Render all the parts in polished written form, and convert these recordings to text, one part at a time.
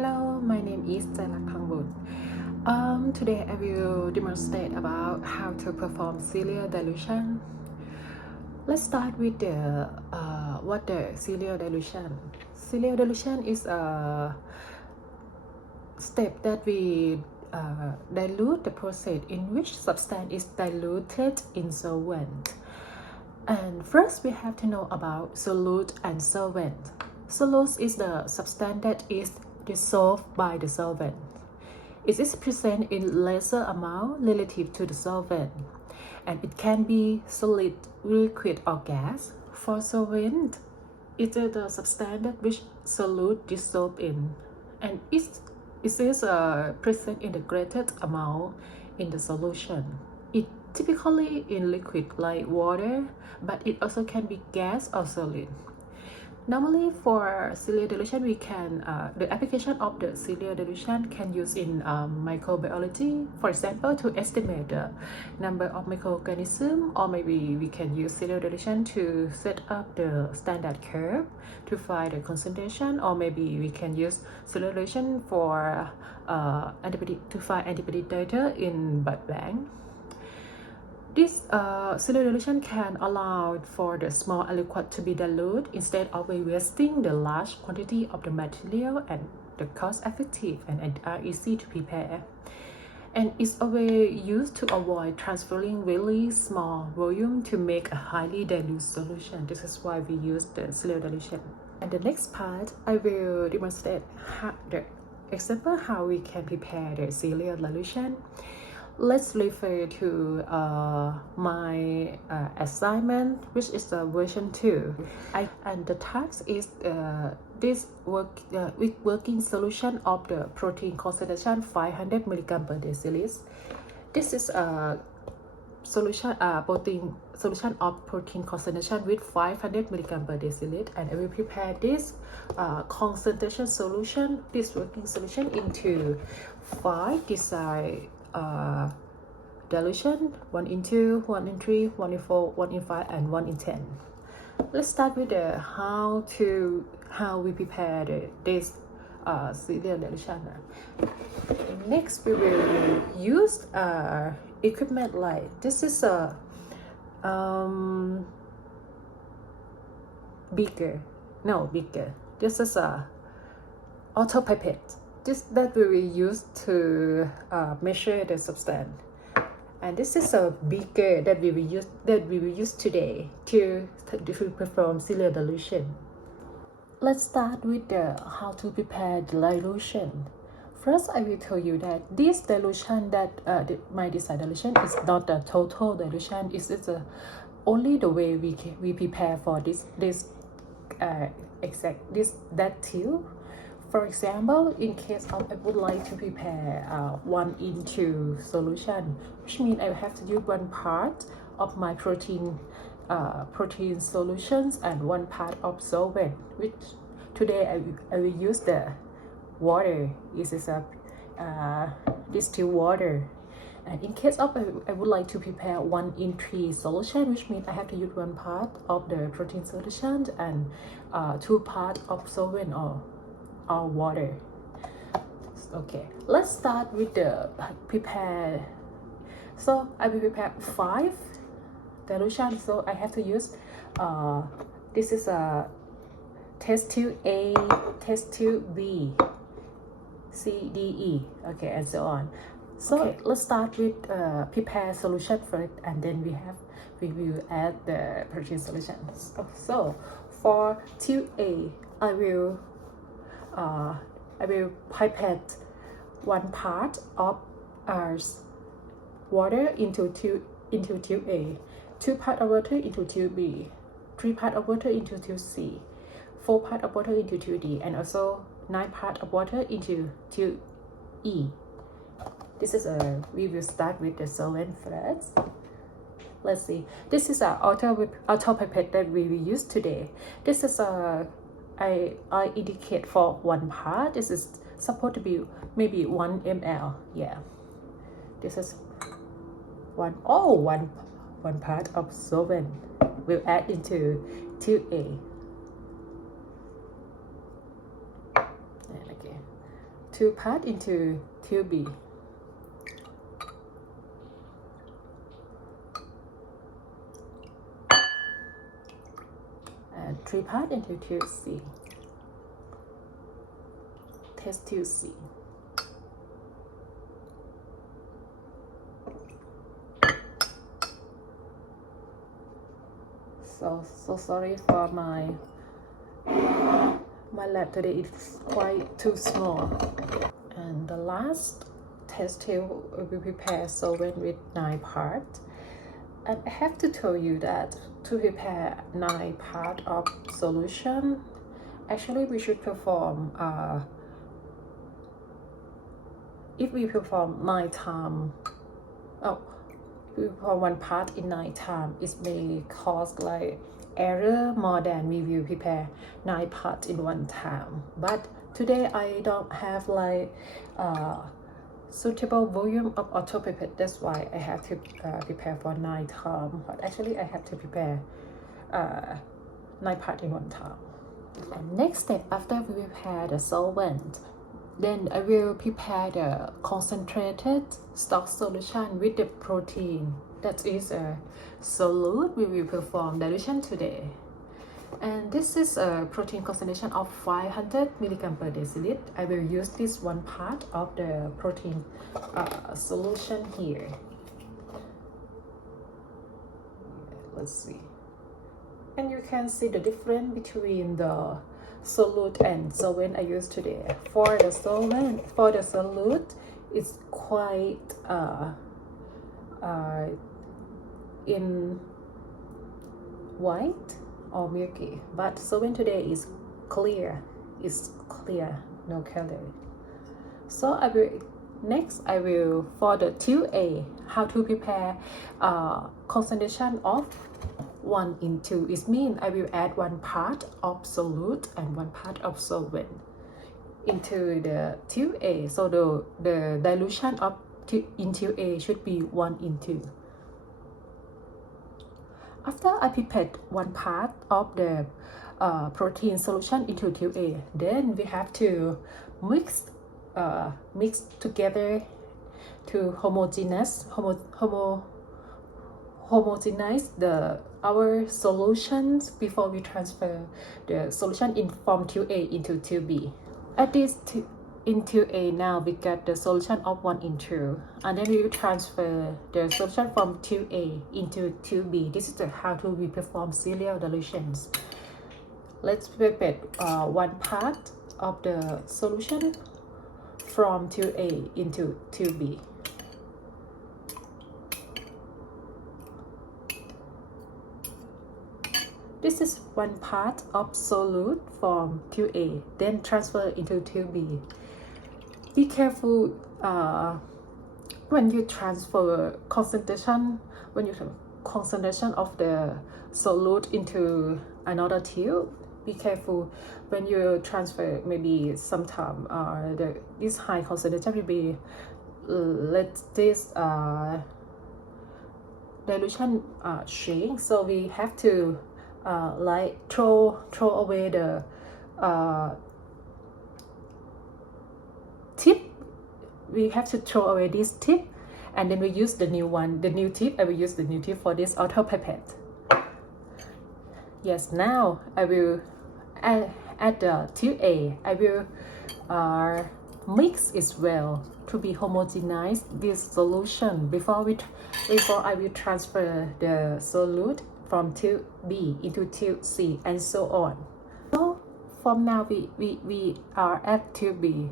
Hello, my name is Jailak. Today I will demonstrate about how to perform serial dilution. Let's start with what the serial dilution. Serial dilution is a step that we dilute the process in which substance is diluted in solvent. And first we have to know about solute and solvent. Solute is the substance that is dissolved by the solvent. It is present in lesser amount relative to the solvent, and it can be solid, liquid, or gas. For solvent, it is the substance that which solute dissolved in, and it is present in the greatest amount in the solution. It typically in liquid like water, but it also can be gas or solid. Normally for serial dilution, we can the application of the serial dilution can use in microbiology, for example, to estimate the number of microorganisms, or maybe we can use serial dilution to set up the standard curve to find the concentration, or maybe we can use serial dilution for antibody to find antibody data in blood bank. This serial dilution can allow for the small aliquot to be diluted instead of wasting the large quantity of the material, and the cost effective and are easy to prepare. And it's always used to avoid transferring really small volume to make a highly dilute solution. This is why we use the serial dilution. And the next part, I will demonstrate the example how we can prepare the serial dilution. Let's refer to my assignment, which is the version 2. And the task is this working solution of the protein concentration 500 mg per deciliter. This is a solution solution of protein concentration with 500 mg per deciliter, and I will prepare this concentration solution, this working solution, into 5 desired dilution: 1 in 2, 1 in 3, 1 in 4, 1 in 5, and 1 in 10. Let's start with the how we prepare this serial dilution. Next, we will use equipment like this is a beaker. This is a auto pipette. That we will use to measure the substance, and this is a beaker that we will use today to perform serial dilution. Let's start with how to prepare the dilution. First, I will tell you that this dilution that my desired dilution is not the total dilution. It's only the way we prepare for that tube. For example, in case of I would like to prepare 1 in 2 solution, which means I have to use 1 part of my protein solutions and 1 part of solvent. Which today I will use the water. This is a distilled water. And in case of I would like to prepare 1 in 3 solution, which means I have to use 1 part of the protein solution and 2 parts of solvent or water. Okay, let's start with the prepare. So I will prepare 5 dilution. So I have to use this is a test tube A, test tube B, C, D, E, okay, and so on. So okay, let's start with prepare solution first, and then we will add the protein solutions. So for tube A, I will pipette 1 part of water into tube A, 2 parts of water into tube B, 3 parts of water into tube C, 4 parts of water into tube D, and also 9 parts of water into tube E. This is we will start with the solvent first. Let's see. This is our auto pipette that we will use today. This is I indicate for 1 part. This is supposed to be maybe 1 ml. Yeah, this is one part of solvent. We'll add into tube A. Okay, 2 part into 2B. And 3 part into 2C. Test 2C. So sorry for my lab today. It's quite too small. And the last test tube we prepare solvent with 9 parts. And I have to tell you that to prepare 9 part of solution, actually we should perform if we perform 9 times, we perform 1 part in 9 times, it may cause like error more than we will prepare 9 parts in 1 time. But today I don't have like suitable volume of auto pipette, that's why I have to prepare for 9 times. But actually I have to prepare 9 parts in 1 time. And next step, after we prepare the solvent, then I will prepare the concentrated stock solution with the protein. That is a solute. We will perform dilution today. And this is a protein concentration of 500 milligram per deciliter. I will use this 1 part of the protein solution here. Let's see. And you can see the difference between the solute and solvent I used today. For the solute, it's quite in white or milky, but solvent today is clear. It's clear, no color. So I will for the 2A, how to prepare concentration of 1:2. It means I will add 1 part of solute and 1 part of solvent into the 2A. So the dilution of in 2A should be 1:2. After I prepared 1 part of the protein solution into 2A, then we have to mix together to homogenize our solutions before we transfer the solution from 2A into 2B. At this in 2A, now we get the solution of 1:2, and then we will transfer the solution from 2A into 2B. This is how we perform serial dilutions. Let's prepare 1 part of the solution from 2A into 2B. This is 1 part of solute from 2A, then transfer into 2B. Be careful when you transfer concentration of the solute into another tube. Be careful when you transfer. Maybe sometime this high concentration will be let this dilution shrink. So we have to like throw away the tip. We have to throw away this tip, and then we use the new one, the new tip. I will use the new tip for this auto pipette. Yes, now I will add the 2A. I will mix it well to be homogenized this solution before I will transfer the solute from 2B into 2C and so on. So from now we are at 2B,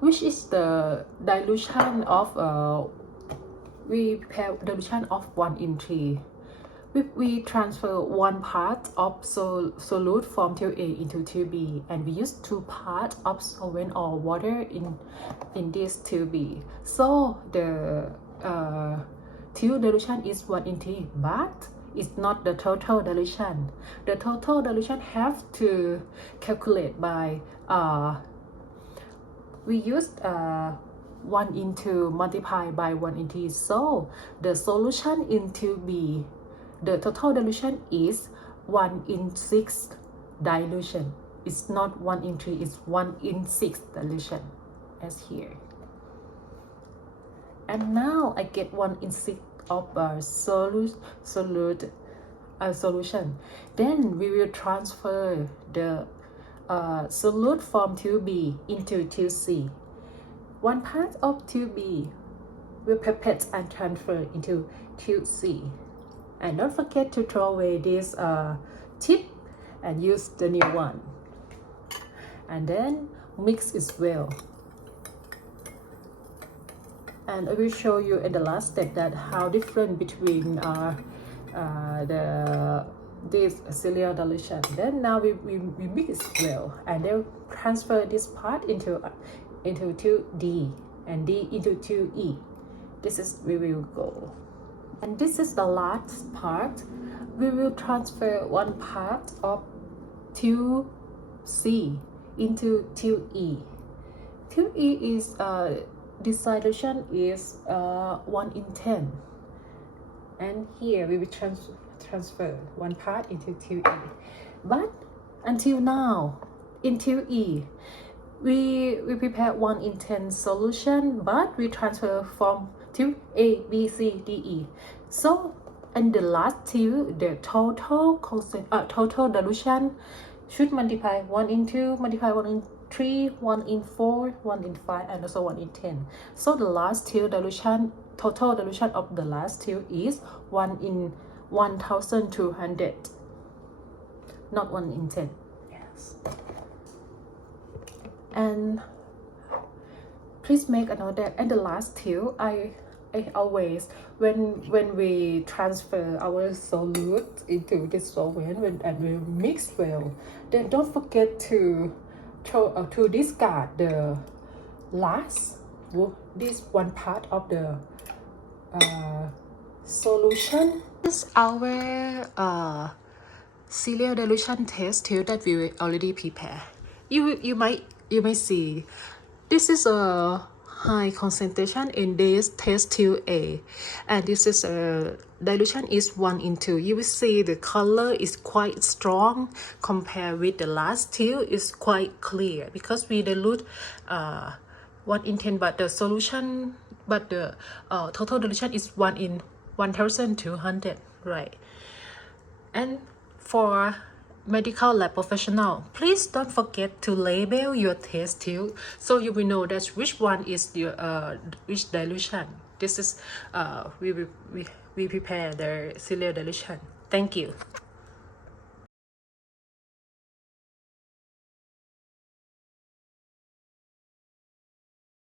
which is the dilution of we prepare dilution of 1:3. We transfer 1 part of solute from 2A into 2B, and we use 2 parts of solvent or water in this 2B. So the 2 dilution is 1:3, but it's not the total dilution. The total dilution have to calculate by we used 1:2 multiplied by 1:3. So the solution in 2B, the total dilution is 1:6 dilution. It's not 1:3, it's 1:6 dilution. as here. And now I get 1/6 of solution. Then we will transfer the solute from tube B into tube C. One part of tube B will pipette and transfer into tube C. And don't forget to throw away this tip and use the new one. And then mix it well. And I will show you in the last step that how different between this serial dilution. Then now we mix it well, and then transfer this part into tube D and D into tube E. This is we will go. And this is the last part. We will transfer one part of tube C into tube E. Tube E is this solution is 1/10, and here we will transfer one part into tube E. But until now, in tube E, we prepare 1/10 solution, but we transfer from tube A, B, C, D, E. So in the last tube, the total dilution should multiply 1/2, multiply 1/3, 1/4, 1/5, and also 1/10. So the last tube dilution, total dilution of the last tube is 1/1200, not 1/10. Yes. And please make a note that in the last tube, I always when we transfer our solute into this solvent and we mix well, then don't forget to discard the last this one part of the solution. This is our serial dilution test tube that we already prepared. You might see this is a high concentration in this test tube A, and this is a dilution is 1:2. You will see the color is quite strong compared with the last tube is quite clear because we dilute 1/10, but the solution, but the total dilution is 1/1200, right? And for medical lab professional, please don't forget to label your test tube so you will know that which one is your which dilution. This is we prepare the serial dilution. Thank you.